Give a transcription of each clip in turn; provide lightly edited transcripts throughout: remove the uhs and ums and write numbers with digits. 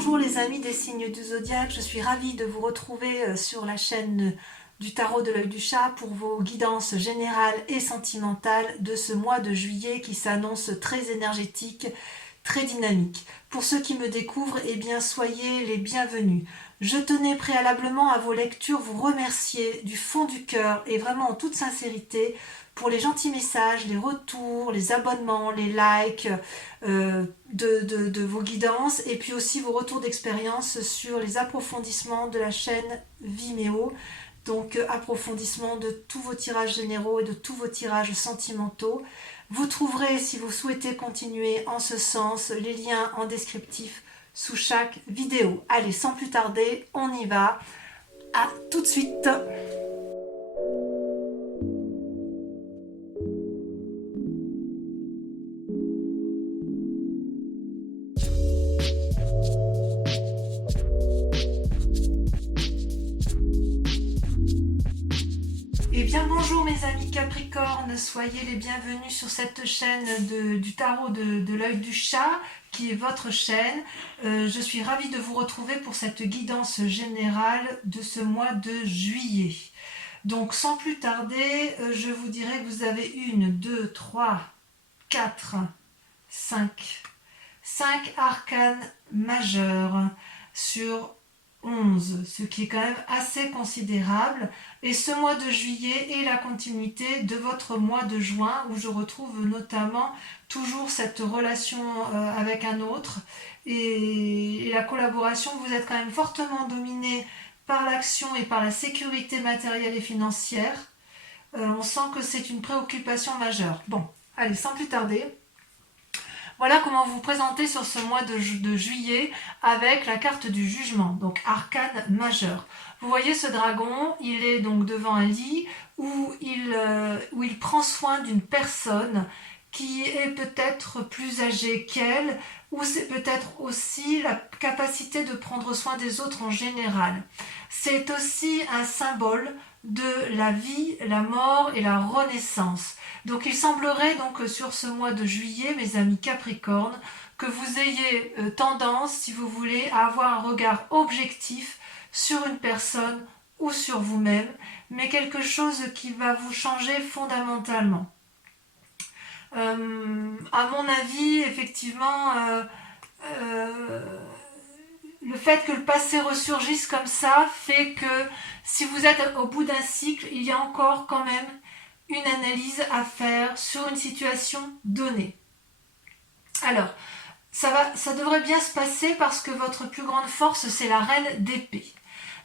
Bonjour les amis des signes du zodiaque, je suis ravie de vous retrouver sur la chaîne du tarot de l'œil du chat pour vos guidances générales et sentimentales de ce mois de juillet qui s'annonce très énergétique, très dynamique. Pour ceux qui me découvrent, eh bien soyez les bienvenus. Je tenais préalablement à vos lectures vous remercier du fond du cœur et vraiment en toute sincérité pour les gentils messages, les retours, les abonnements, les likes de vos guidances et puis aussi vos retours d'expérience sur les approfondissements de la chaîne Vimeo. Donc approfondissement de tous vos tirages généraux et de tous vos tirages sentimentaux. Vous trouverez, si vous souhaitez continuer en ce sens, les liens en descriptif sous chaque vidéo. Allez, sans plus tarder, on y va. À tout de suite. Eh bien bonjour mes amis Capricorne, soyez les bienvenus sur cette chaîne du tarot de l'œil du chat qui est votre chaîne. Je suis ravie de vous retrouver pour cette guidance générale de ce mois de juillet. Donc sans plus tarder, je vous dirais que vous avez 1, 2, 3, 4, 5 arcanes majeurs sur 11, ce qui est quand même assez considérable. Et ce mois de juillet est la continuité de votre mois de juin où je retrouve notamment toujours cette relation avec un autre et la collaboration. Vous êtes quand même fortement dominé par l'action et par la sécurité matérielle et financière. On sent que c'est une préoccupation majeure. Bon, allez, sans plus tarder. Voilà comment vous présenter sur ce mois de juillet avec la carte du jugement, donc arcane majeur. Vous voyez ce dragon, il est donc devant un lit où il prend soin d'une personne qui est peut-être plus âgée qu'elle, ou c'est peut-être aussi la capacité de prendre soin des autres en général. C'est aussi un symbole de la vie, la mort et la renaissance. Donc il semblerait donc sur ce mois de juillet, mes amis Capricorne, que vous ayez tendance, si vous voulez, à avoir un regard objectif sur une personne ou sur vous-même, mais quelque chose qui va vous changer fondamentalement. À mon avis, effectivement, le fait que le passé ressurgisse comme ça fait que si vous êtes au bout d'un cycle, il y a encore quand même une analyse à faire sur une situation donnée. Alors, ça devrait bien se passer parce que votre plus grande force, c'est la reine d'épée.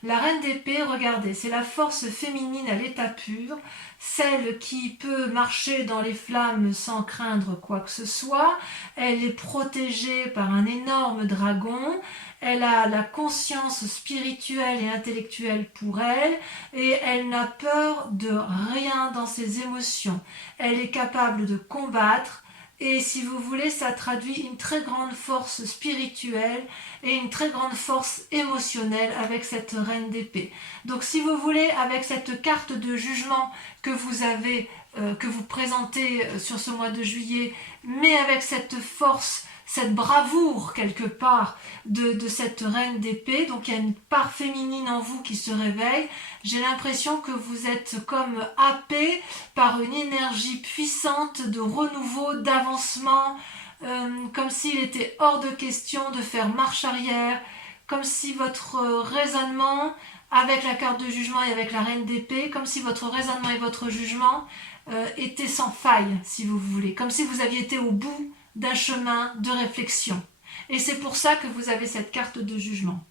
La reine d'épée, regardez, c'est la force féminine à l'état pur, celle qui peut marcher dans les flammes sans craindre quoi que ce soit. Elle est protégée par un énorme dragon. Elle a la conscience spirituelle et intellectuelle pour elle et elle n'a peur de rien dans ses émotions. Elle est capable de combattre. Et si vous voulez, ça traduit une très grande force spirituelle et une très grande force émotionnelle avec cette reine d'épée. Donc si vous voulez, avec cette carte de jugement que vous avez, que vous présentez sur ce mois de juillet, mais avec cette force, cette bravoure quelque part de cette reine d'épée, donc il y a une part féminine en vous qui se réveille. J'ai l'impression que vous êtes comme happé par une énergie puissante de renouveau, d'avancement, comme s'il était hors de question de faire marche arrière, comme si votre raisonnement, avec la carte de jugement et avec la reine d'épée, comme si votre raisonnement et votre jugement étaient sans faille, si vous voulez, comme si vous aviez été au bout d'un chemin de réflexion. Et c'est pour ça que vous avez cette carte de jugement.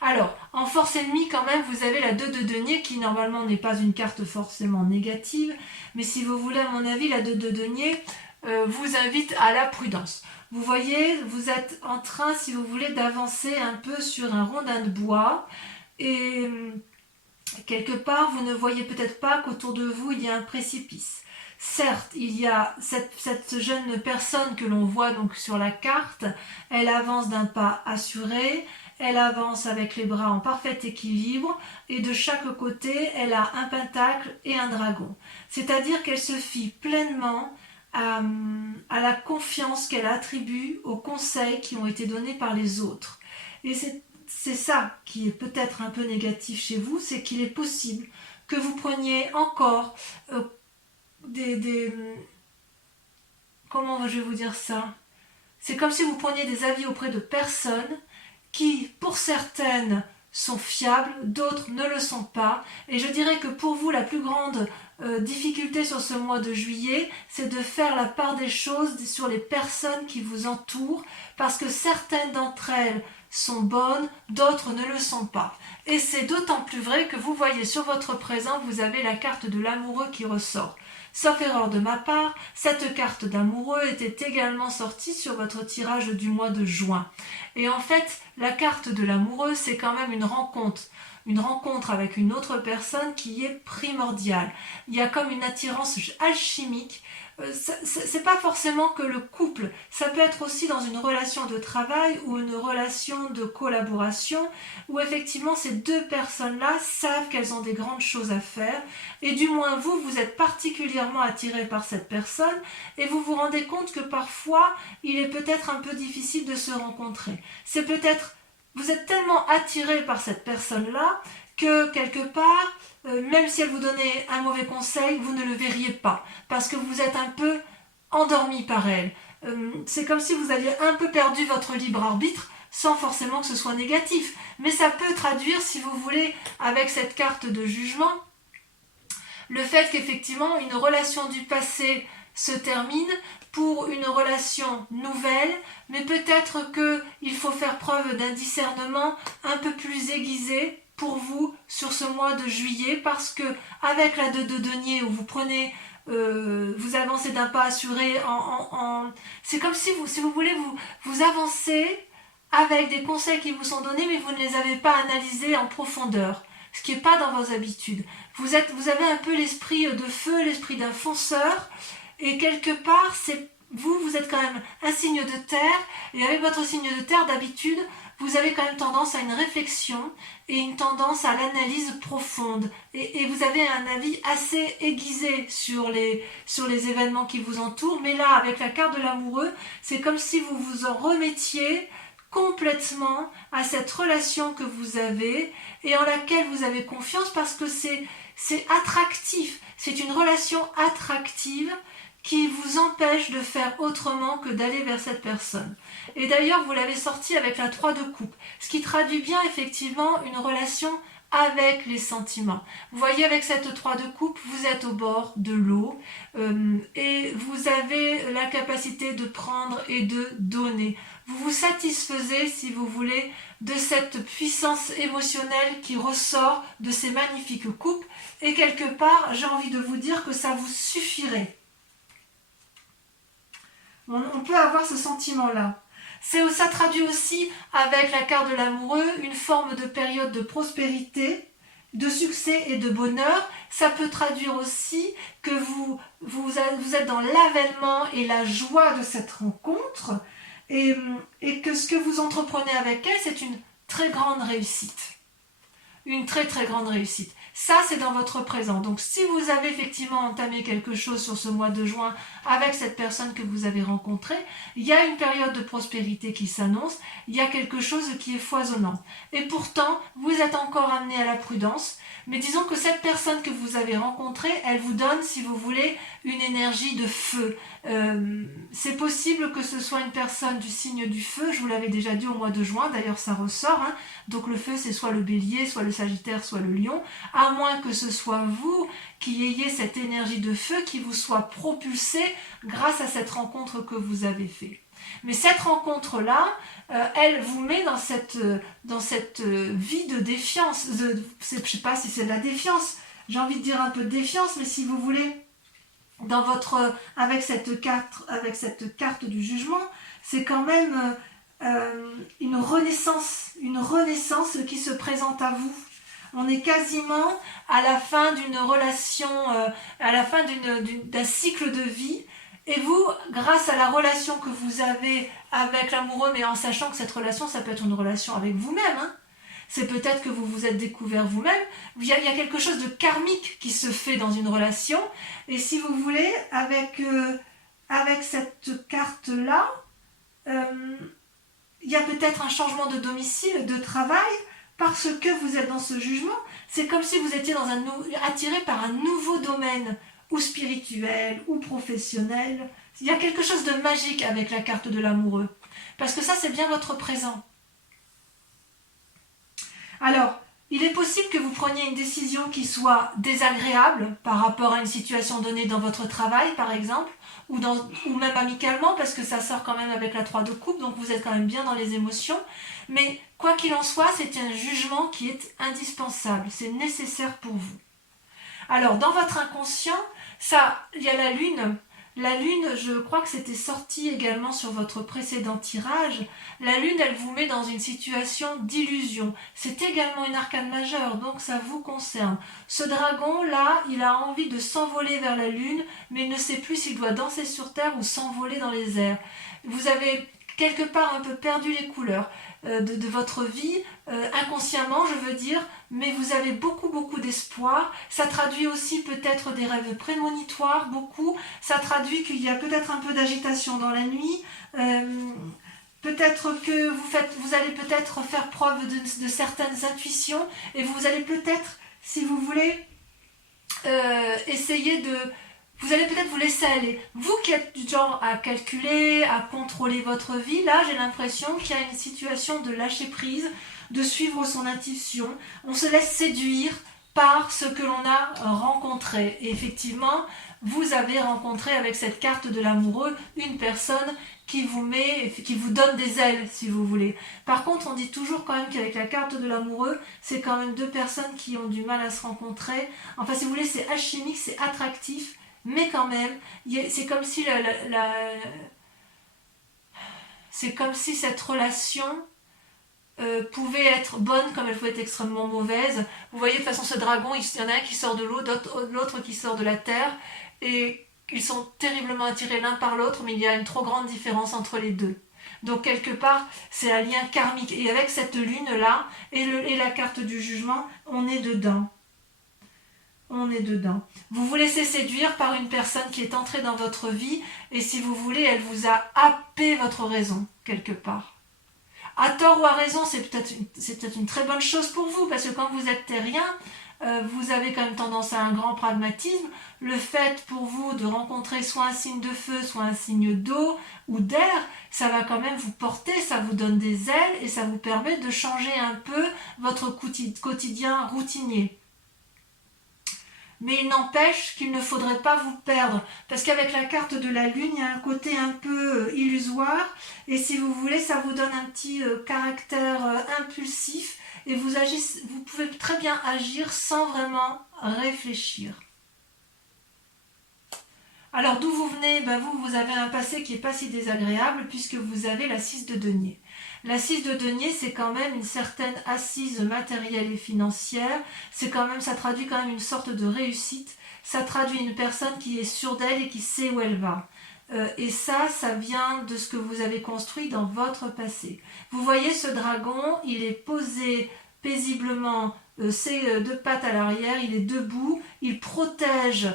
Alors, en force ennemie, quand même, vous avez la 2 de denier, qui normalement n'est pas une carte forcément négative, mais si vous voulez, à mon avis, la 2 de denier vous invite à la prudence. Vous voyez, vous êtes en train, si vous voulez, d'avancer un peu sur un rondin de bois, et quelque part, vous ne voyez peut-être pas qu'autour de vous, il y a un précipice. Certes, il y a cette jeune personne que l'on voit donc sur la carte, elle avance d'un pas assuré, elle avance avec les bras en parfait équilibre et de chaque côté, elle a un pentacle et un dragon. C'est-à-dire qu'elle se fie pleinement à la confiance qu'elle attribue aux conseils qui ont été donnés par les autres. Et c'est ça qui est peut-être un peu négatif chez vous, c'est qu'il est possible que vous preniez encore comment je vais vous dire ça? C'est comme si vous preniez des avis auprès de personnes qui, pour certaines, sont fiables, d'autres ne le sont pas. Et je dirais que pour vous, la plus grande difficulté sur ce mois de juillet, c'est de faire la part des choses sur les personnes qui vous entourent, parce que certaines d'entre elles sont bonnes, d'autres ne le sont pas. Et c'est d'autant plus vrai que vous voyez sur votre présent, vous avez la carte de l'amoureux qui ressort. Sauf erreur de ma part, cette carte d'amoureux était également sortie sur votre tirage du mois de juin. Et en fait, la carte de l'amoureux, c'est quand même une rencontre avec une autre personne qui est primordiale. Il y a comme une attirance alchimique. C'est pas forcément que le couple, ça peut être aussi dans une relation de travail ou une relation de collaboration où effectivement ces deux personnes-là savent qu'elles ont des grandes choses à faire et du moins vous êtes particulièrement attiré par cette personne et vous vous rendez compte que parfois il est peut-être un peu difficile de se rencontrer. C'est peut-être, vous êtes tellement attiré par cette personne-là que quelque part, même si elle vous donnait un mauvais conseil, vous ne le verriez pas, parce que vous êtes un peu endormi par elle. C'est comme si vous aviez un peu perdu votre libre arbitre, sans forcément que ce soit négatif. Mais ça peut traduire, si vous voulez, avec cette carte de jugement, le fait qu'effectivement, une relation du passé se termine pour une relation nouvelle, mais peut-être qu'il faut faire preuve d'un discernement un peu plus aiguisé pour vous sur ce mois de juillet, parce que avec la 2 de denier où vous prenez vous avancez d'un pas assuré c'est comme si vous voulez vous avancez avec des conseils qui vous sont donnés mais vous ne les avez pas analysés en profondeur, ce qui n'est pas dans vos habitudes. Vous avez un peu l'esprit de feu, l'esprit d'un fonceur, et quelque part vous êtes quand même un signe de terre, et avec votre signe de terre d'habitude vous avez quand même tendance à une réflexion et une tendance à l'analyse profonde. Et vous avez un avis assez aiguisé sur les événements qui vous entourent. Mais là, avec la carte de l'amoureux, c'est comme si vous vous en remettiez complètement à cette relation que vous avez et en laquelle vous avez confiance, parce que c'est attractif. C'est une relation attractive qui vous empêche de faire autrement que d'aller vers cette personne. Et d'ailleurs, vous l'avez sorti avec la 3 de coupe, ce qui traduit bien effectivement une relation avec les sentiments. Vous voyez, avec cette 3 de coupe, vous êtes au bord de l'eau et vous avez la capacité de prendre et de donner. Vous vous satisfaisez, si vous voulez, de cette puissance émotionnelle qui ressort de ces magnifiques coupes, et quelque part, j'ai envie de vous dire que ça vous suffirait. On peut avoir ce sentiment-là. Ça traduit aussi, avec la carte de l'amoureux, une forme de période de prospérité, de succès et de bonheur. Ça peut traduire aussi que vous êtes dans l'avènement et la joie de cette rencontre, et que ce que vous entreprenez avec elle, c'est une très grande réussite. Une très très grande réussite. Ça, c'est dans votre présent. Donc, si vous avez effectivement entamé quelque chose sur ce mois de juin avec cette personne que vous avez rencontrée, il y a une période de prospérité qui s'annonce, il y a quelque chose qui est foisonnant. Et pourtant, vous êtes encore amené à la prudence, mais disons que cette personne que vous avez rencontrée, elle vous donne, si vous voulez, une énergie de feu. C'est possible que ce soit une personne du signe du feu, je vous l'avais déjà dit au mois de juin, d'ailleurs ça ressort, hein. Donc le feu, c'est soit le bélier, soit le sagittaire, soit le lion, à moins que ce soit vous qui ayez cette énergie de feu qui vous soit propulsée grâce à cette rencontre que vous avez faite. Mais cette rencontre-là, elle vous met dans cette vie de défiance. Je ne sais pas si c'est de la défiance, j'ai envie de dire un peu de défiance, mais si vous voulez, avec cette carte du jugement, c'est quand même une renaissance qui se présente à vous. On est quasiment à la fin d'une relation, à la fin d'un cycle de vie. Et vous, grâce à la relation que vous avez avec l'amoureux, mais en sachant que cette relation, ça peut être une relation avec vous-même, hein. C'est peut-être que vous vous êtes découvert vous-même. Il y a quelque chose de karmique qui se fait dans une relation. Et si vous voulez, avec cette carte-là, il y a peut-être un changement de domicile, de travail, parce que vous êtes dans ce jugement. C'est comme si vous étiez attiré par un nouveau domaine, ou spirituel, ou professionnel. Il y a quelque chose de magique avec la carte de l'amoureux, parce que ça, c'est bien votre présent. Alors, il est possible que vous preniez une décision qui soit désagréable par rapport à une situation donnée dans votre travail, par exemple, ou même amicalement, parce que ça sort quand même avec la 3 de coupe, donc vous êtes quand même bien dans les émotions. Mais quoi qu'il en soit, c'est un jugement qui est indispensable, c'est nécessaire pour vous. Alors, dans votre inconscient, il y a la lune. La lune, je crois que c'était sorti également sur votre précédent tirage. La lune, elle vous met dans une situation d'illusion. C'est également une arcane majeure, donc ça vous concerne. Ce dragon-là, il a envie de s'envoler vers la lune, mais il ne sait plus s'il doit danser sur terre ou s'envoler dans les airs. Vous avez quelque part un peu perdu les couleurs de votre vie, inconsciemment je veux dire, mais vous avez beaucoup d'espoir. Ça traduit aussi peut-être des rêves prémonitoires, beaucoup. Ça traduit qu'il y a peut-être un peu d'agitation dans la nuit. Peut-être que vous allez peut-être faire preuve de certaines intuitions et vous allez peut-être, si vous voulez, essayer de... Vous allez peut-être vous laisser aller. Vous qui êtes du genre à calculer, à contrôler votre vie, là j'ai l'impression qu'il y a une situation de lâcher prise, de suivre son intuition. On se laisse séduire par ce que l'on a rencontré. Et effectivement, vous avez rencontré avec cette carte de l'amoureux une personne qui vous donne des ailes, si vous voulez. Par contre, on dit toujours quand même qu'avec la carte de l'amoureux, c'est quand même deux personnes qui ont du mal à se rencontrer. Enfin, si vous voulez, c'est alchimique, c'est attractif. Mais quand même, c'est comme si c'est comme si cette relation pouvait être bonne comme elle pouvait être extrêmement mauvaise. Vous voyez de toute façon ce dragon, il y en a un qui sort de l'eau, l'autre qui sort de la terre, et ils sont terriblement attirés l'un par l'autre, mais il y a une trop grande différence entre les deux. Donc quelque part, c'est un lien karmique. Et avec cette lune-là et la carte du jugement, on est dedans. On est dedans. Vous vous laissez séduire par une personne qui est entrée dans votre vie et si vous voulez, elle vous a happé votre raison, quelque part. À tort ou à raison, c'est peut-être une très bonne chose pour vous parce que quand vous êtes terrien, vous avez quand même tendance à un grand pragmatisme. Le fait pour vous de rencontrer soit un signe de feu, soit un signe d'eau ou d'air, ça va quand même vous porter, ça vous donne des ailes et ça vous permet de changer un peu votre quotidien routinier. Mais il n'empêche qu'il ne faudrait pas vous perdre, parce qu'avec la carte de la lune, il y a un côté un peu illusoire, et si vous voulez, ça vous donne un petit caractère impulsif, et vous pouvez très bien agir sans vraiment réfléchir. Alors d'où vous venez? Vous avez un passé qui n'est pas si désagréable, puisque vous avez la 6 de denier. La 6 de denier, c'est quand même une certaine assise matérielle et financière. Ça traduit quand même une sorte de réussite. Ça traduit une personne qui est sûre d'elle et qui sait où elle va. Et ça vient de ce que vous avez construit dans votre passé. Vous voyez ce dragon, il est posé paisiblement, ses deux pattes à l'arrière, il est debout, il protège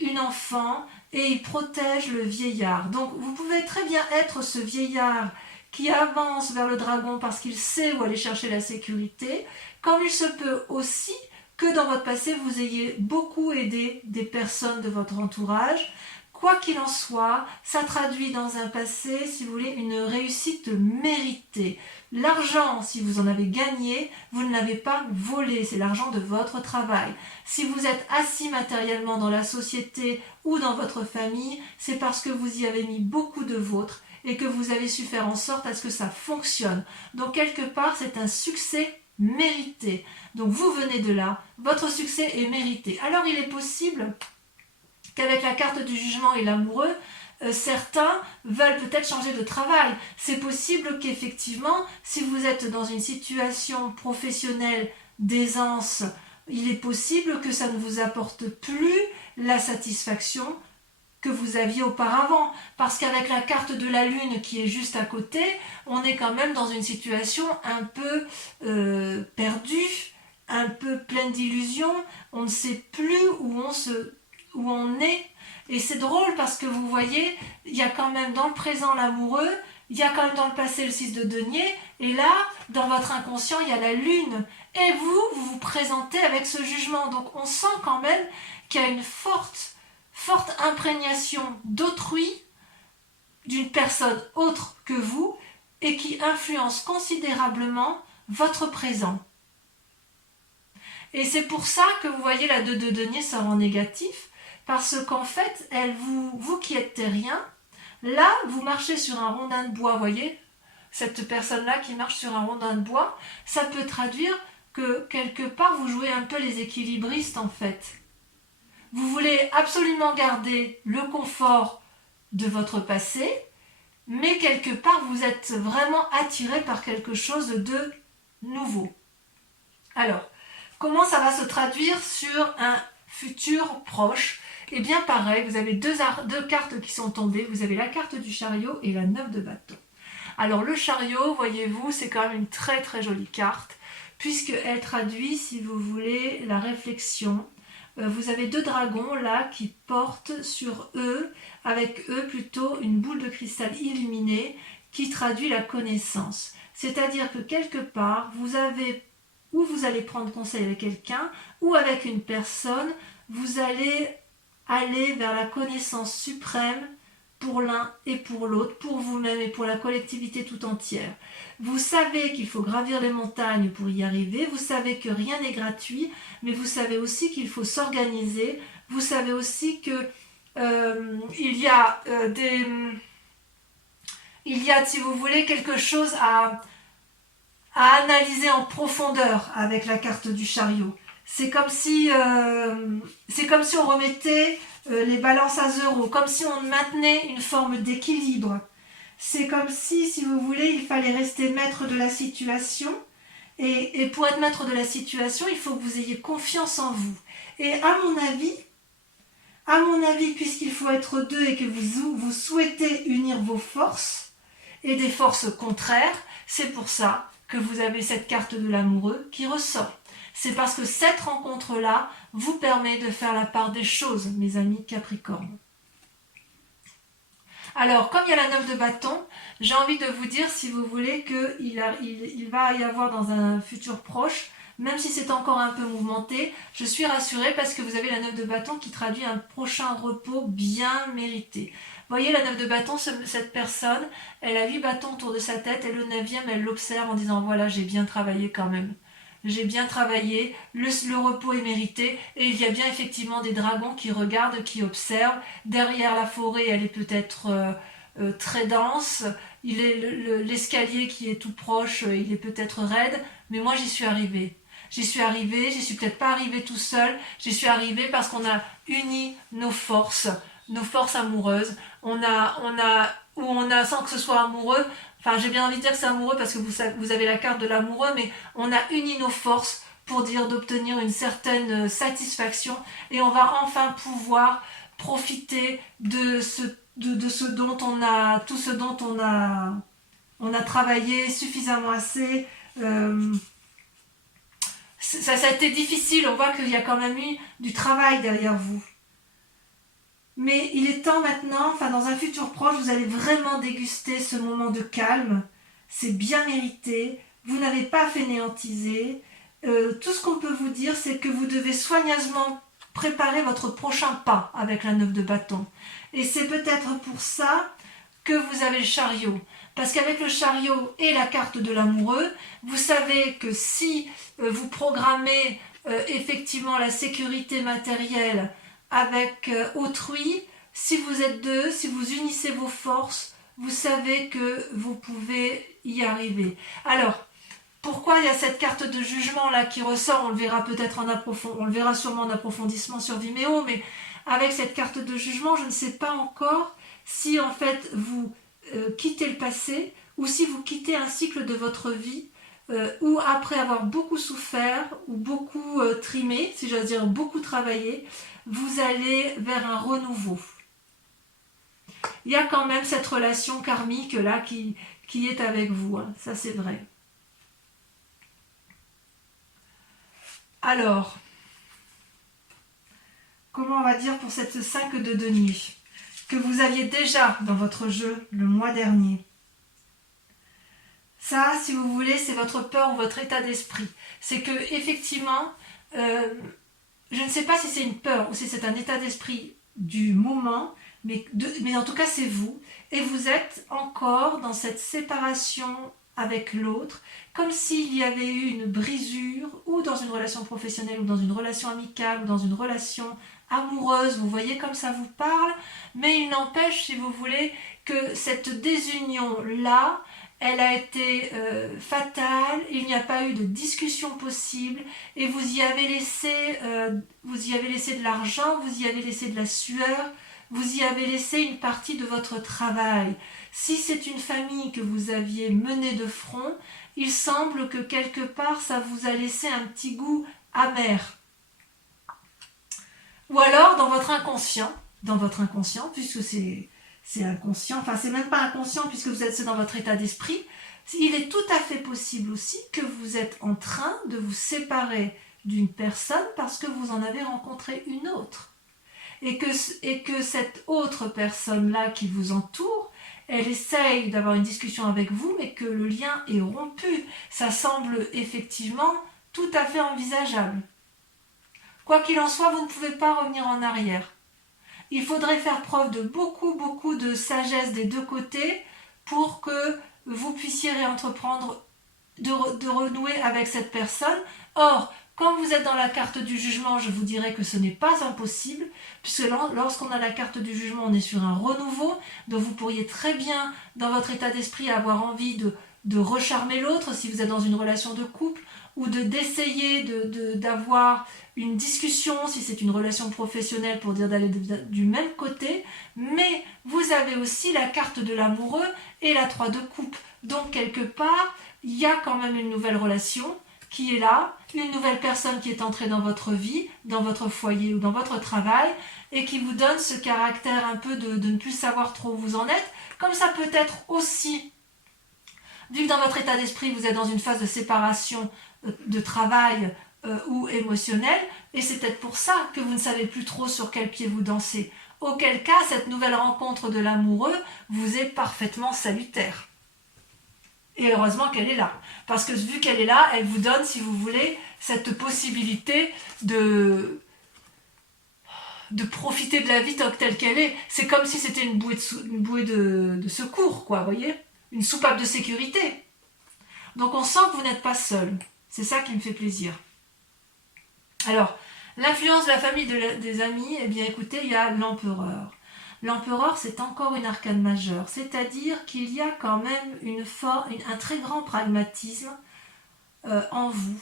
une enfant et il protège le vieillard. Donc vous pouvez très bien être ce vieillard qui avance vers le dragon parce qu'il sait où aller chercher la sécurité, comme il se peut aussi que dans votre passé, vous ayez beaucoup aidé des personnes de votre entourage. Quoi qu'il en soit, ça traduit dans un passé, si vous voulez, une réussite méritée. L'argent, si vous en avez gagné, vous ne l'avez pas volé, c'est l'argent de votre travail. Si vous êtes assis matériellement dans la société ou dans votre famille, c'est parce que vous y avez mis beaucoup de vôtre et que vous avez su faire en sorte à ce que ça fonctionne. Donc quelque part, c'est un succès mérité. Donc vous venez de là, votre succès est mérité. Alors il est possible qu'avec la carte du jugement et l'amoureux, certains veulent peut-être changer de travail. C'est possible qu'effectivement, si vous êtes dans une situation professionnelle d'aisance, il est possible que ça ne vous apporte plus la satisfaction que vous aviez auparavant. Parce qu'avec la carte de la lune qui est juste à côté, on est quand même dans une situation un peu perdue, un peu pleine d'illusions. On ne sait plus où on est. Et c'est drôle parce que vous voyez, il y a quand même dans le présent l'amoureux, il y a quand même dans le passé le 6 de denier, et là, dans votre inconscient, il y a la lune. Et vous vous présentez avec ce jugement. Donc on sent quand même qu'il y a une forte imprégnation d'autrui, d'une personne autre que vous, et qui influence considérablement votre présent. Et c'est pour ça que vous voyez la 2 de denier sort en négatif, parce qu'en fait, vous qui êtes terrien, là, vous marchez sur un rondin de bois, voyez, cette personne-là qui marche sur un rondin de bois, ça peut traduire que quelque part, vous jouez un peu les équilibristes en fait. Vous voulez absolument garder le confort de votre passé, mais quelque part, vous êtes vraiment attiré par quelque chose de nouveau. Alors, comment ça va se traduire sur un futur proche? Eh bien pareil, vous avez deux cartes qui sont tombées, vous avez la carte du chariot et la 9 de bâton. Alors le chariot, voyez-vous, c'est quand même une très très jolie carte, puisqu'elle traduit, si vous voulez, la réflexion. Vous avez 2 dragons là qui portent sur eux, avec eux plutôt une boule de cristal illuminée qui traduit la connaissance. C'est-à-dire que quelque part, vous allez prendre conseil avec quelqu'un ou avec une personne, vous allez aller vers la connaissance suprême pour l'un et pour l'autre, pour vous-même et pour la collectivité tout entière. Vous savez qu'il faut gravir les montagnes pour y arriver, vous savez que rien n'est gratuit, mais vous savez aussi qu'il faut s'organiser, vous savez aussi que il y a, si vous voulez, quelque chose à analyser en profondeur avec la carte du chariot. C'est comme si on remettait les balances à zéro, comme si on maintenait une forme d'équilibre. C'est comme si vous voulez, il fallait rester maître de la situation. Et pour être maître de la situation, il faut que vous ayez confiance en vous. Et à mon avis, puisqu'il faut être 2 et que vous souhaitez unir vos forces et des forces contraires, c'est pour ça que vous avez cette carte de l'amoureux qui ressort. C'est parce que cette rencontre-là vous permet de faire la part des choses, mes amis Capricorne. Alors, comme il y a la 9 de bâton, j'ai envie de vous dire, si vous voulez, qu'il va y avoir dans un futur proche, même si c'est encore un peu mouvementé, je suis rassurée parce que vous avez la 9 de bâton qui traduit un prochain repos bien mérité. Vous voyez, la 9 de bâton, cette personne, elle a 8 bâtons autour de sa tête et le 9e, elle l'observe en disant « Voilà, j'ai bien travaillé quand même. J'ai bien travaillé, le repos est mérité. » Et il y a bien effectivement des dragons qui regardent, qui observent. Derrière la forêt, elle est peut-être très dense. L'escalier qui est tout proche, il est peut-être raide. Mais moi, j'y suis arrivée. J'y suis peut-être pas arrivée tout seul. J'y suis arrivée parce qu'on a uni nos forces amoureuses. On a, sans que ce soit amoureux, enfin j'ai bien envie de dire que c'est amoureux parce que vous avez la carte de l'amoureux, mais on a uni nos forces pour dire d'obtenir une certaine satisfaction et on va enfin pouvoir profiter de ce dont tout ce dont on a travaillé suffisamment assez. Ça a été difficile, on voit qu'il y a quand même eu du travail derrière vous. Mais il est temps maintenant, dans un futur proche, vous allez vraiment déguster ce moment de calme. C'est bien mérité. Vous n'avez pas fainéantisé. Tout ce qu'on peut vous dire, c'est que vous devez soigneusement préparer votre prochain pas avec la 9 de bâton. Et c'est peut-être pour ça que vous avez le chariot. Parce qu'avec le chariot et la carte de l'amoureux, vous savez que si vous programmez effectivement la sécurité matérielle avec autrui, si vous êtes 2, si vous unissez vos forces, vous savez que vous pouvez y arriver. Alors, pourquoi il y a cette carte de jugement là qui ressort? On le verra peut-être on le verra sûrement en approfondissement sur Vimeo, mais avec cette carte de jugement, je ne sais pas encore si en fait vous quittez le passé ou si vous quittez un cycle de votre vie où après avoir beaucoup souffert ou beaucoup trimé, si j'ose dire beaucoup travaillé, vous allez vers un renouveau. Il y a quand même cette relation karmique là qui est avec vous, hein. Ça c'est vrai. Alors, comment on va dire pour cette 5 de denier que vous aviez déjà dans votre jeu le mois dernier? Ça, si vous voulez, c'est votre peur ou votre état d'esprit. C'est que, effectivement, je ne sais pas si c'est une peur ou si c'est un état d'esprit du moment, mais en tout cas, c'est vous. Et vous êtes encore dans cette séparation avec l'autre, comme s'il y avait eu une brisure, ou dans une relation professionnelle, ou dans une relation amicale, ou dans une relation amoureuse, vous voyez comme ça vous parle, mais il n'empêche, si vous voulez, que cette désunion-là, elle a été fatale, il n'y a pas eu de discussion possible, et vous y avez laissé de l'argent, vous y avez laissé de la sueur, vous y avez laissé une partie de votre travail. Si c'est une famille que vous aviez menée de front, il semble que quelque part ça vous a laissé un petit goût amer. Ou alors dans votre inconscient, puisque c'est inconscient, enfin c'est même pas inconscient puisque vous êtes dans votre état d'esprit, il est tout à fait possible aussi que vous êtes en train de vous séparer d'une personne parce que vous en avez rencontré une autre. Et que cette autre personne-là qui vous entoure, elle essaye d'avoir une discussion avec vous, mais que le lien est rompu. Ça semble effectivement tout à fait envisageable. Quoi qu'il en soit, vous ne pouvez pas revenir en arrière. Il faudrait faire preuve de beaucoup de sagesse des deux côtés pour que vous puissiez réentreprendre, de renouer avec cette personne. Or, quand vous êtes dans la carte du jugement, je vous dirais que ce n'est pas impossible, puisque lorsqu'on a la carte du jugement, on est sur un renouveau, donc vous pourriez très bien, dans votre état d'esprit, avoir envie de recharmer l'autre, si vous êtes dans une relation de couple, ou d'essayer d'avoir une discussion, si c'est une relation professionnelle, pour dire d'aller du même côté, mais vous avez aussi la carte de l'amoureux et la 3 de coupe. Donc quelque part, il y a quand même une nouvelle relation qui est là, une nouvelle personne qui est entrée dans votre vie, dans votre foyer ou dans votre travail, et qui vous donne ce caractère un peu de ne plus savoir trop où vous en êtes, comme ça peut être aussi, vu que dans votre état d'esprit, vous êtes dans une phase de séparation de travail ou émotionnelle, et c'est peut-être pour ça que vous ne savez plus trop sur quel pied vous dansez. Auquel cas, cette nouvelle rencontre de l'amoureux vous est parfaitement salutaire. Et heureusement qu'elle est là. Parce que vu qu'elle est là, elle vous donne, si vous voulez, cette possibilité de profiter de la vie telle qu'elle est. C'est comme si c'était une bouée de secours, quoi, vous voyez ? Une soupape de sécurité. Donc on sent que vous n'êtes pas seul. C'est ça qui me fait plaisir. Alors, l'influence de la famille, des amis, eh bien écoutez, il y a l'empereur. L'empereur, c'est encore une arcane majeure, c'est-à-dire qu'il y a quand même un très grand pragmatisme en vous.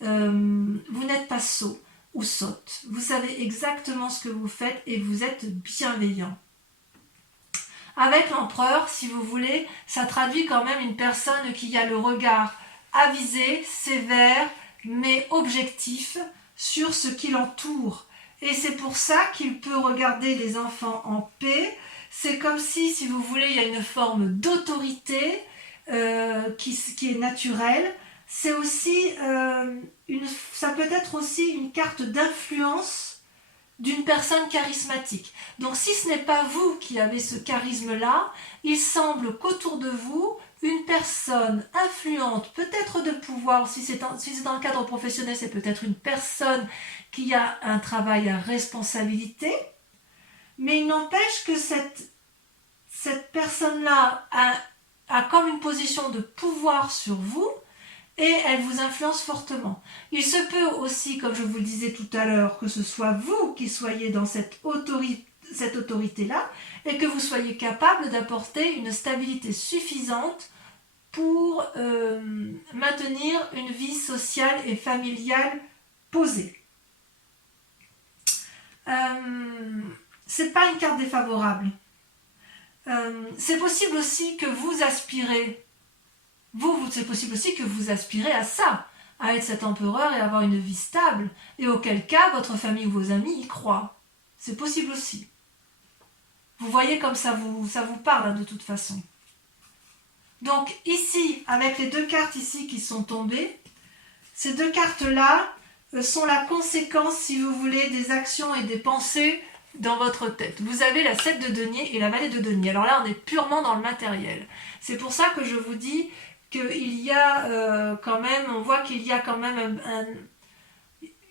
Vous n'êtes pas sot ou sotte. Vous savez exactement ce que vous faites et vous êtes bienveillant. Avec l'empereur, si vous voulez, ça traduit quand même une personne qui a le regard avisé, sévère, mais objectif sur ce qui l'entoure. Et c'est pour ça qu'il peut regarder les enfants en paix. C'est comme si vous voulez, il y a une forme d'autorité qui est naturelle. C'est aussi ça peut être aussi une carte d'influence d'une personne charismatique. Donc si ce n'est pas vous qui avez ce charisme-là, il semble qu'autour de vous, une personne influente, peut-être de pouvoir, si c'est dans le cadre professionnel, c'est peut-être une personne qui a un travail à responsabilité, mais il n'empêche que cette personne-là a comme une position de pouvoir sur vous et elle vous influence fortement. Il se peut aussi, comme je vous le disais tout à l'heure, que ce soit vous qui soyez dans cette autorité-là et que vous soyez capable d'apporter une stabilité suffisante pour maintenir une vie sociale et familiale posée. C'est pas une carte défavorable. C'est possible aussi que vous aspirez, c'est possible aussi que vous aspirez à ça, à être cet empereur et avoir une vie stable, et auquel cas votre famille ou vos amis y croient. C'est possible aussi. Vous voyez comme ça vous parle de toute façon. Donc ici, avec les deux cartes ici qui sont tombées, ces deux cartes-là sont la conséquence, si vous voulez, des actions et des pensées dans votre tête. Vous avez la 7 de denier et la vallée de denier. Alors là, on est purement dans le matériel. C'est pour ça que je vous dis qu'il y a quand même, on voit qu'il y a quand même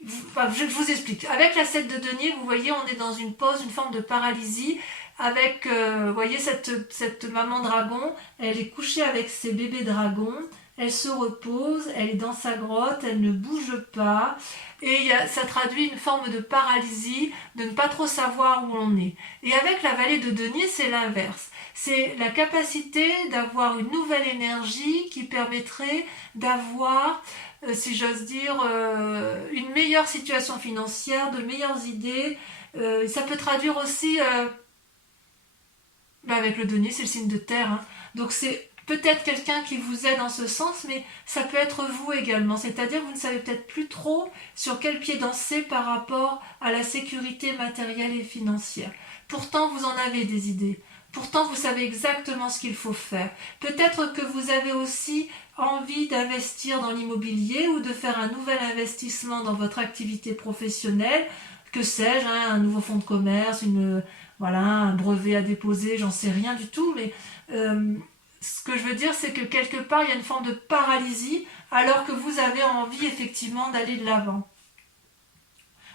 enfin, je vous explique. Avec la 7 de denier, vous voyez, on est dans une pause, une forme de paralysie, avec, vous voyez, cette maman dragon, elle est couchée avec ses bébés dragons, elle se repose, elle est dans sa grotte, elle ne bouge pas, et ça traduit une forme de paralysie, de ne pas trop savoir où on est. Et avec la vallée de denier, c'est l'inverse. C'est la capacité d'avoir une nouvelle énergie qui permettrait d'avoir, si j'ose dire, une meilleure situation financière, de meilleures idées. Ça peut traduire aussi, avec le denier, c'est le signe de terre, hein. Donc c'est peut-être quelqu'un qui vous aide en ce sens, mais ça peut être vous également. C'est-à-dire que vous ne savez peut-être plus trop sur quel pied danser par rapport à la sécurité matérielle et financière. Pourtant, vous en avez des idées. Pourtant, vous savez exactement ce qu'il faut faire. Peut-être que vous avez aussi envie d'investir dans l'immobilier ou de faire un nouvel investissement dans votre activité professionnelle, que sais-je, hein, un nouveau fonds de commerce, voilà, un brevet à déposer, j'en sais rien du tout, mais ce que je veux dire, c'est que quelque part, il y a une forme de paralysie, alors que vous avez envie effectivement d'aller de l'avant.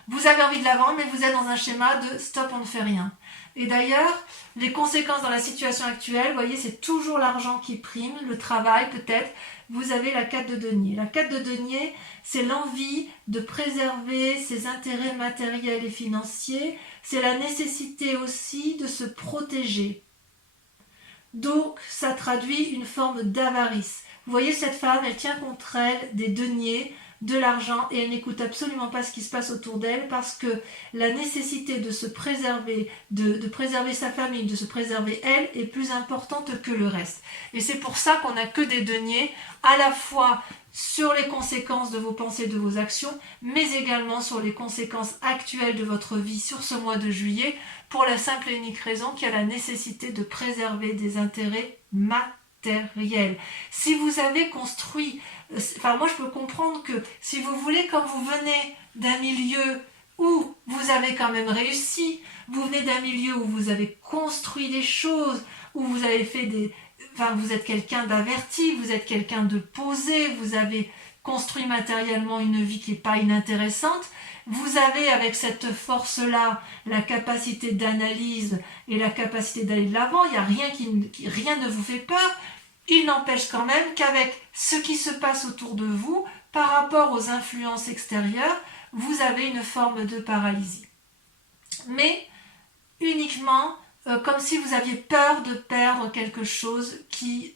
Vous avez envie de l'avant, mais vous êtes dans un schéma de stop, on ne fait rien. Et d'ailleurs, les conséquences dans la situation actuelle, vous voyez, c'est toujours l'argent qui prime, le travail peut-être. Vous avez la 4 de denier. La 4 de denier, c'est l'envie de préserver ses intérêts matériels et financiers. C'est la nécessité aussi de se protéger. Donc, ça traduit une forme d'avarice. Vous voyez, cette femme, elle tient contre elle des deniers, de l'argent, et elle n'écoute absolument pas ce qui se passe autour d'elle, parce que la nécessité de se préserver, de préserver sa famille, de se préserver elle, est plus importante que le reste. Et c'est pour ça qu'on n'a que des deniers, à la fois sur les conséquences de vos pensées, de vos actions, mais également sur les conséquences actuelles de votre vie sur ce mois de juillet, pour la simple et unique raison qu'il y a la nécessité de préserver des intérêts matériels. Si vous avez construit, enfin moi je peux comprendre que si vous voulez, quand vous venez d'un milieu où vous avez quand même réussi, vous venez d'un milieu où vous avez construit des choses, où vous avez fait enfin vous êtes quelqu'un d'averti, vous êtes quelqu'un de posé, vous avez construit matériellement une vie qui n'est pas inintéressante. Vous avez avec cette force-là la capacité d'analyse et la capacité d'aller de l'avant. Il n'y a rien ne vous fait peur. Il n'empêche quand même qu'avec ce qui se passe autour de vous, par rapport aux influences extérieures, vous avez une forme de paralysie. Mais uniquement comme si vous aviez peur de perdre quelque chose qui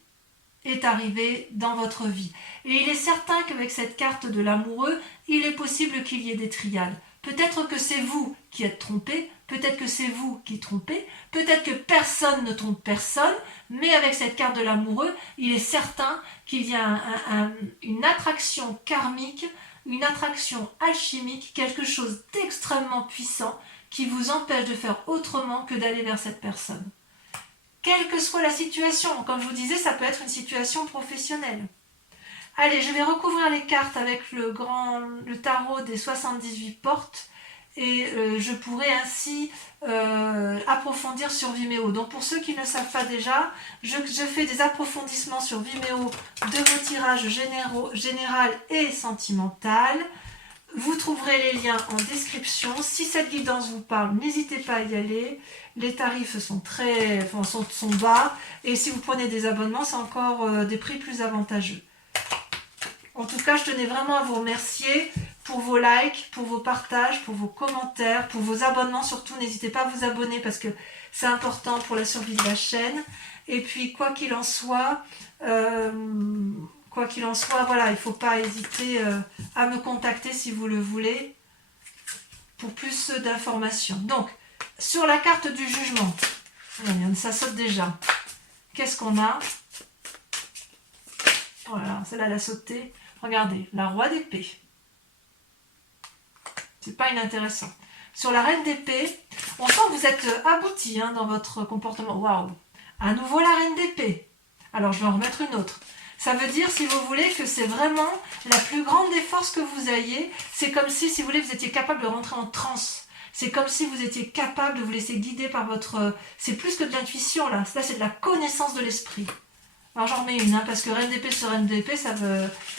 est arrivé dans votre vie. Et il est certain qu'avec cette carte de l'amoureux, il est possible qu'il y ait des triades. Peut-être que c'est vous qui êtes trompé, peut-être que c'est vous qui trompez, peut-être que personne ne trompe personne, mais avec cette carte de l'amoureux, il est certain qu'il y a une attraction karmique, une attraction alchimique, quelque chose d'extrêmement puissant qui vous empêche de faire autrement que d'aller vers cette personne. Quelle que soit la situation, comme je vous disais, ça peut être une situation professionnelle. Allez, je vais recouvrir les cartes avec le tarot des 78 portes et je pourrai ainsi approfondir sur Vimeo. Donc pour ceux qui ne le savent pas déjà, je fais des approfondissements sur Vimeo de vos tirages général et sentimental. Vous trouverez les liens en description. Si cette guidance vous parle, n'hésitez pas à y aller. Les tarifs sont sont bas. Et si vous prenez des abonnements, c'est encore des prix plus avantageux. En tout cas, je tenais vraiment à vous remercier pour vos likes, pour vos partages, pour vos commentaires, pour vos abonnements. Surtout, n'hésitez pas à vous abonner parce que c'est important pour la survie de la chaîne. Et puis, quoi qu'il en soit, voilà, il ne faut pas hésiter à me contacter si vous le voulez pour plus d'informations. Donc, sur la carte du jugement, ça saute déjà. Qu'est-ce qu'on a? Voilà, celle-là, elle a sauté. Regardez, la roi d'épée. C'est pas inintéressant. Sur la reine d'épée, on sent que vous êtes abouti dans votre comportement. Waouh! À nouveau la reine d'épée. Alors, je vais en remettre une autre. Ça veut dire, si vous voulez, que c'est vraiment la plus grande des forces que vous ayez. C'est comme si vous voulez, vous étiez capable de rentrer en transe. C'est comme si vous étiez capable de vous laisser guider par votre... C'est plus que de l'intuition, là. Là, c'est de la connaissance de l'esprit. Alors j'en remets une, hein, parce que reine d'épée sur reine d'épée, ça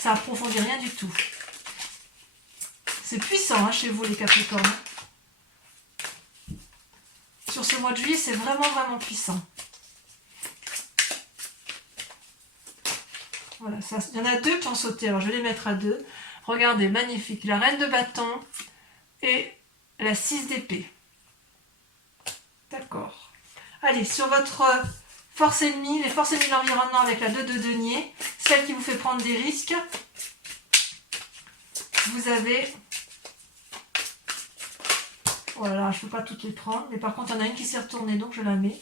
approfondit rien du tout. C'est puissant hein, chez vous les Capricornes. Sur ce mois de juillet, c'est vraiment, vraiment puissant. Voilà, il y en a deux qui ont sauté, alors je vais les mettre à deux. Regardez, magnifique. La reine de bâton et la 6 d'épée. D'accord. Allez, sur votre force ennemie, les forces ennemies de l'environnement avec la 2 de denier, celle qui vous fait prendre des risques, vous avez... Oh là là, je ne peux pas toutes les prendre, mais par contre, il y en a une qui s'est retournée, donc je la mets.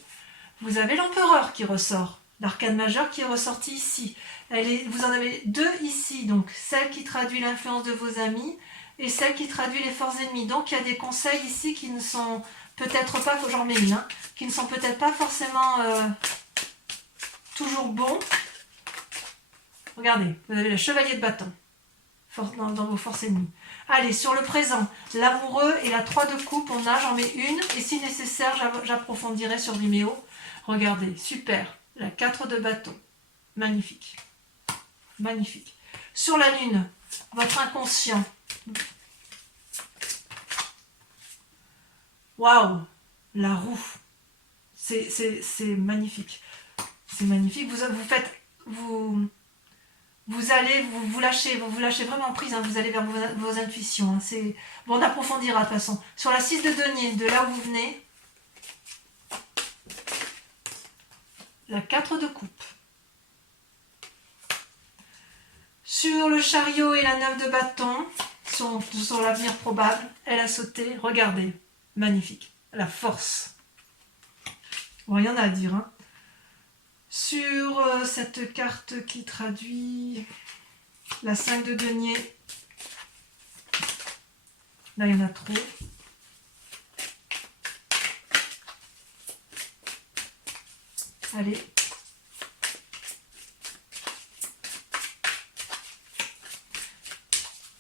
Vous avez l'empereur qui ressort, l'arcane majeur qui est ressorti ici. Vous en avez deux ici, donc celle qui traduit l'influence de vos amis et celle qui traduit les forces ennemies. Donc il y a des conseils ici qui ne sont peut-être pas, j'en remets une, hein, qui ne sont peut-être pas forcément toujours bons. Regardez, vous avez le chevalier de bâton dans vos forces ennemies. Allez, sur le présent, l'amoureux et la 3 de coupe, j'en mets une, et si nécessaire, j'approfondirai sur Vimeo. Regardez, super, la 4 de bâton, magnifique, magnifique. Sur la lune, votre inconscient. Waouh, la roue, c'est magnifique, c'est magnifique. Vous allez vous lâcher vraiment prise, hein, vous allez vers vos intuitions. Hein, bon, on approfondira de toute façon. Sur la 6 de denier, de là où vous venez, la 4 de coupe. Sur le chariot et la 9 de bâton, sur l'avenir probable, elle a sauté. Regardez, magnifique. La force. Bon, il y en a à dire, hein. Sur cette carte qui traduit la 5 de denier, là il y en a trop. Allez.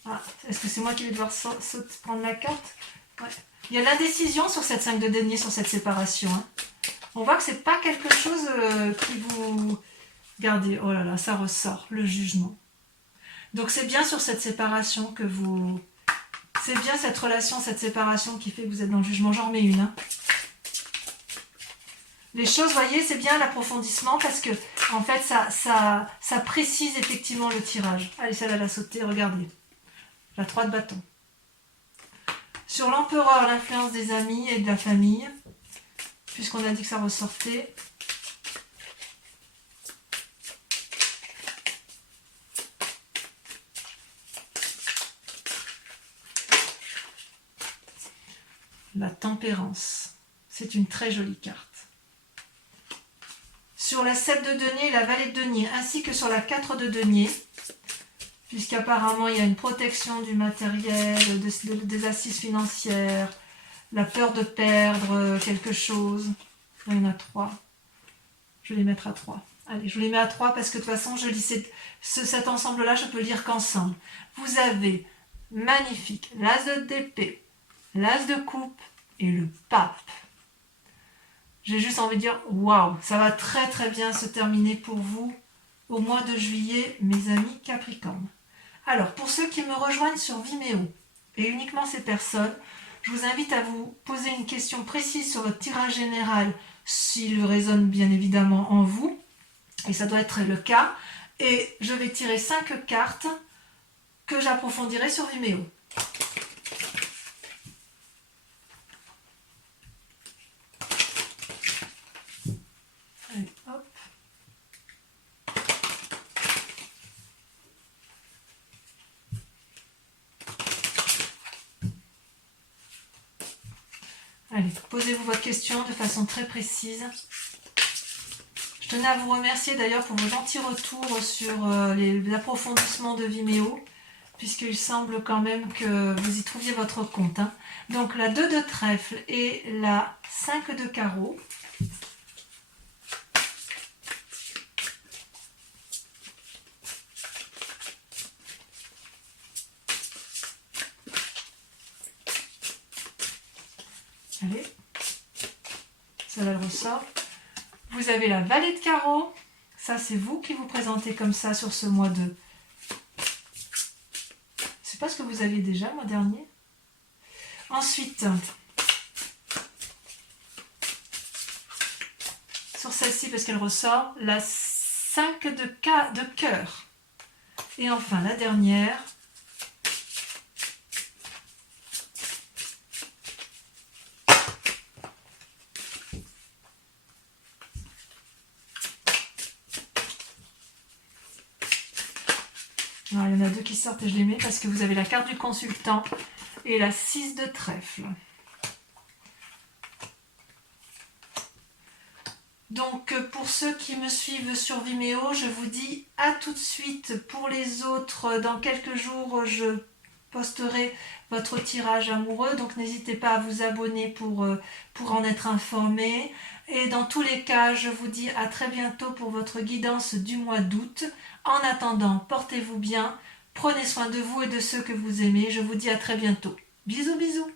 Ah, est-ce que c'est moi qui vais devoir prendre la carte? Ouais. Il y a l'indécision sur cette 5 de denier, sur cette séparation, hein. On voit que c'est pas quelque chose qui vous... Regardez, oh là là, ça ressort, le jugement. Donc c'est bien sur cette séparation que vous... C'est bien cette relation, cette séparation qui fait que vous êtes dans le jugement. J'en remets une. Hein. Les choses, vous voyez, c'est bien l'approfondissement parce que, en fait, ça précise effectivement le tirage. Allez, celle-là, elle a sauté, regardez. La 3 de bâton. Sur l'empereur, l'influence des amis et de la famille. Puisqu'on a dit que ça ressortait. La tempérance. C'est une très jolie carte. Sur la 7 de denier et la valet de denier, ainsi que sur la 4 de denier, puisqu'apparemment il y a une protection du matériel, des assises financières, la peur de perdre quelque chose. Là, il y en a 3. Je vais les mettre à 3. Allez, je les mets à 3 parce que de toute façon, je lis cet ensemble-là, je peux le lire qu'ensemble. Vous avez magnifique l'as d'épée, l'as de coupe et le pape. J'ai juste envie de dire, waouh, ça va très très bien se terminer pour vous au mois de juillet, mes amis Capricorne. Alors, pour ceux qui me rejoignent sur Vimeo, et uniquement ces personnes, je vous invite à vous poser une question précise sur votre tirage général, s'il résonne bien évidemment en vous, et ça doit être le cas, et je vais tirer 5 cartes que j'approfondirai sur Vimeo. Allez, hop. Allez, posez-vous votre question de façon très précise. Je tenais à vous remercier d'ailleurs pour vos gentils retours sur les approfondissements de Vimeo, puisqu'il semble quand même que vous y trouviez votre compte. Hein. Donc la 2 de trèfle et la 5 de carreau. Allez, ça va le ressort. Vous avez la valet de carreau Ça, c'est vous qui vous présentez comme ça sur ce mois de... C'est pas ce que vous aviez déjà, le mois dernier. Ensuite, sur celle-ci, parce qu'elle ressort, la 5 de cœur. Et enfin, la dernière. Alors, il y en a deux qui sortent et je les mets parce que vous avez la carte du consultant et la 6 de trèfle. Donc pour ceux qui me suivent sur Vimeo, je vous dis à tout de suite. Pour les autres, dans quelques jours, je posterai votre tirage amoureux. Donc n'hésitez pas à vous abonner pour en être informé. Et dans tous les cas, je vous dis à très bientôt pour votre guidance du mois d'août. En attendant, portez-vous bien, prenez soin de vous et de ceux que vous aimez. Je vous dis à très bientôt. Bisous, bisous.